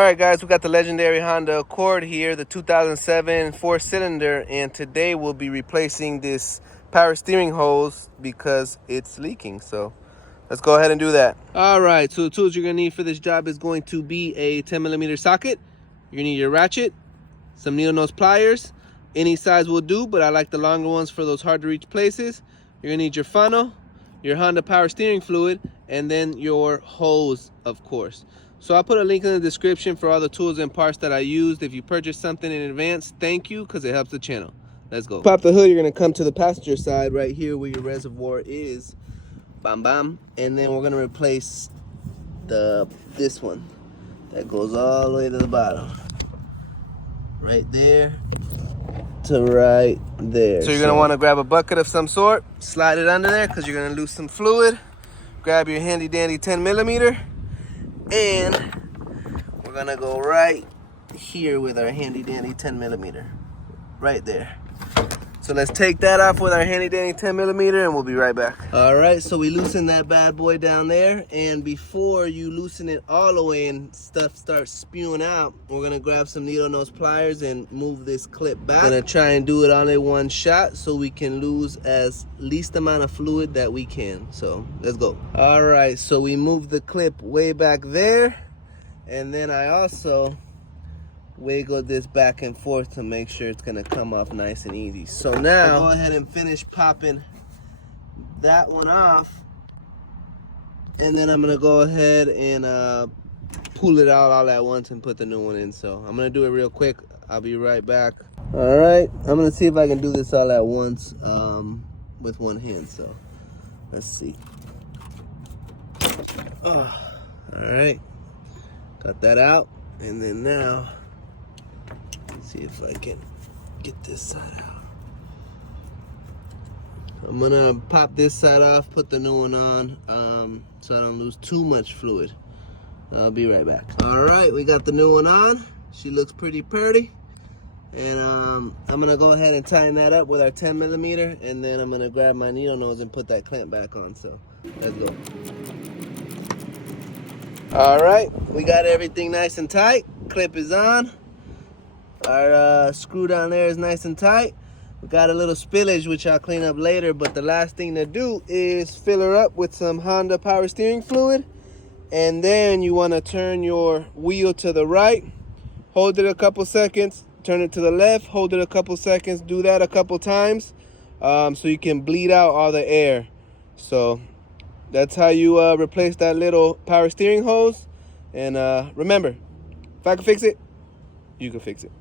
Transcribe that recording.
Alright guys, we got the legendary Honda Accord here, the 2007 4-cylinder, and today we'll be replacing this power steering hose because it's leaking. So let's go ahead and do that. Alright, so the tools you're going to need for this job is going to be a 10mm socket. You're going to need your ratchet, some needle nose pliers. Any size will do, but I like the longer ones for those hard to reach places. You're going to need your funnel, your Honda power steering fluid, and then your hose, of course. So I'll put a link in the description for all the tools and parts that I used. If you purchase something in advance, thank you, because it helps the channel. Let's go. Pop the hood, you're gonna come to the passenger side right here where your reservoir is. Bam, bam. And then we're gonna replace this one that goes all the way to the bottom. Right there to right there. So you're gonna wanna grab a bucket of some sort, slide it under there, because you're gonna lose some fluid. Grab your handy dandy 10mm. And we're gonna go right here with our handy dandy 10mm, right there. So let's take that off with our handy dandy 10mm and we'll be right back. All right, so we loosen that bad boy down there, and before you loosen it all the way and stuff starts spewing out, we're gonna grab some needle nose pliers and move this clip back. We're gonna try and do it all in one shot so we can lose as least amount of fluid that we can. So let's go. All right, so we move the clip way back there, and then I also wiggle this back and forth to make sure it's gonna come off nice and easy. So now, go ahead and finish popping that one off, and then I'm gonna go ahead and pull it out all at once and put the new one in. So I'm gonna do it real quick. I'll be right back. All right, I'm gonna see if I can do this all at once with one hand. So let's see. All right, got that out, and then now see if I can get this side out. I'm gonna pop this side off, put the new one on, so I don't lose too much fluid. I'll be right back. All right, we got the new one on. She looks pretty pretty. And I'm gonna go ahead and tighten that up with our 10mm, and then I'm gonna grab my needle nose and put that clamp back on. So let's go. All right, we got everything nice and tight. Clip is on. Our screw down there is nice and tight. We got a little spillage, which I'll clean up later, but the last thing to do is fill her up with some Honda power steering fluid. And then you want to turn your wheel to the right, hold it a couple seconds, turn it to the left, hold it a couple seconds, do that a couple times so you can bleed out all the air. So that's how you replace that little power steering hose. And remember, if I can fix it, you can fix it.